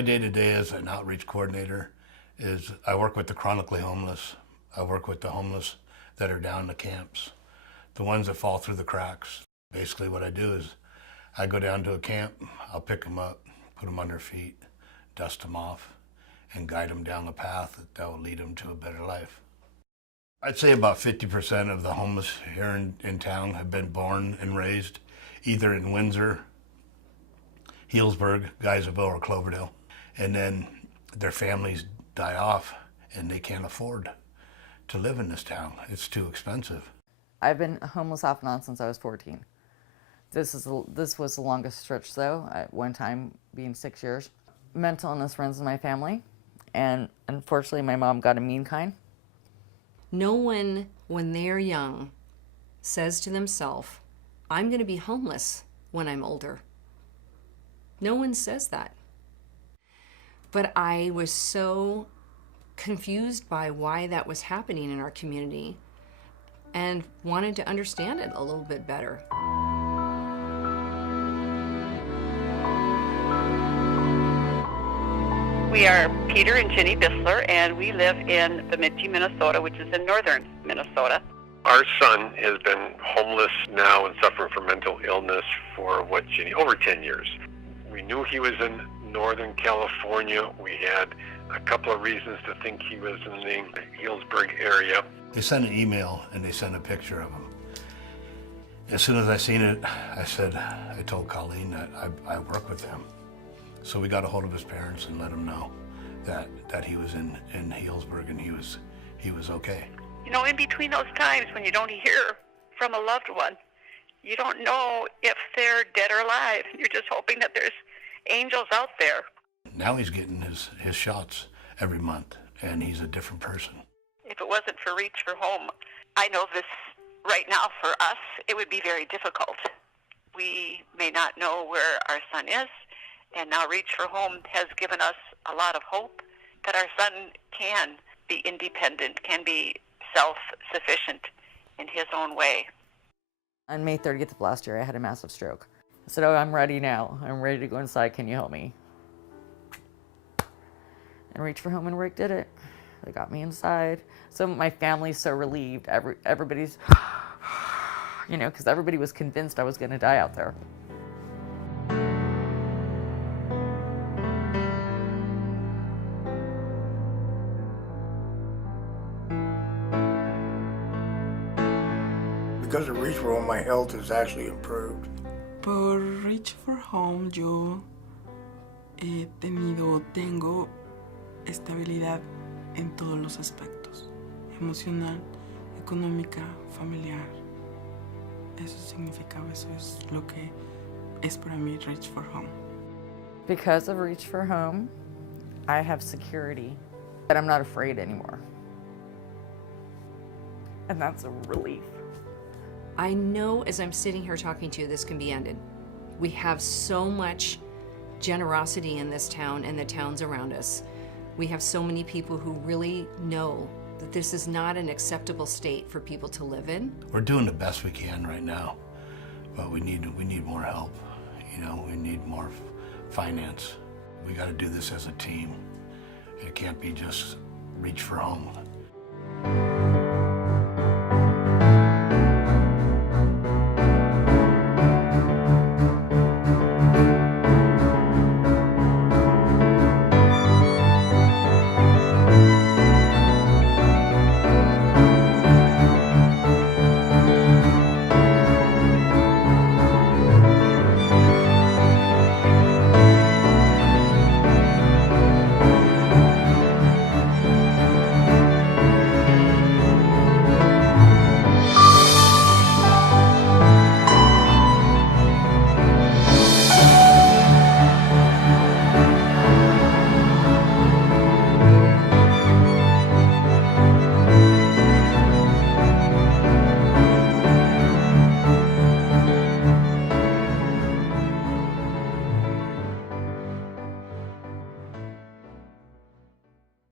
My day-to-day as an outreach coordinator is I work with the chronically homeless. I work with the homeless that are down in the camps, the ones that fall through the cracks. Basically what I do is I go down to a camp, I'll pick them up, put them on their feet, dust them off, and guide them down the path that will lead them to a better life. I'd say about 50% of the homeless here in town have been born and raised either in Windsor, Healdsburg, Geyserville, or Cloverdale. And then their families die off and they can't afford to live in this town. It's too expensive. I've been homeless off and on since I was 14. This was the longest stretch though, at one time being 6 years. Mental illness runs in my family, and unfortunately my mom got a mean kind. No one, when they're young, says to themselves, I'm going to be homeless when I'm older. No one says that. But I was so confused by why that was happening in our community and wanted to understand it a little bit better. We are Peter and Jenny Bissler, and we live in Bemidji, Minnesota, which is in northern Minnesota. Our son has been homeless now and suffering from mental illness for, Jenny, over 10 years. We knew he was in Northern California. We had a couple of reasons to think he was in the Healdsburg area. They sent an email and they sent a picture of him. As soon as I seen it, I told Colleen that I work with him. So we got a hold of his parents and let him know that he was in Healdsburg and he was okay. You know, in between those times when you don't hear from a loved one, you don't know if they're dead or alive. You're just hoping that there's angels out there. Now he's getting his shots every month, and he's a different person. If it wasn't for Reach for Home, I know this right now for us, it would be very difficult. We may not know where our son is, and now Reach for Home has given us a lot of hope that our son can be independent, can be self-sufficient in his own way. On May 30th of last year, I had a massive stroke. I said, oh, I'm ready now. I'm ready to go inside. Can you help me? And Reach for Home and Rick did it. They got me inside. So my family's so relieved. Everybody's, you know, because everybody was convinced I was going to die out there. Because of Reach for Home, my health has actually improved. Por Reach for Home, yo tengo estabilidad en todos los aspectos. Emocional, económica, familiar. Eso significaba, eso es lo que es para mí Reach for Home. Because of Reach for Home, I have security, that I'm not afraid anymore. And that's a relief. I know as I'm sitting here talking to you, this can be ended. We have so much generosity in this town and the towns around us. We have so many people who really know that this is not an acceptable state for people to live in. We're doing the best we can right now, but we need more help. You know, we need more finance. We got to do this as a team. It can't be just Reach for Home.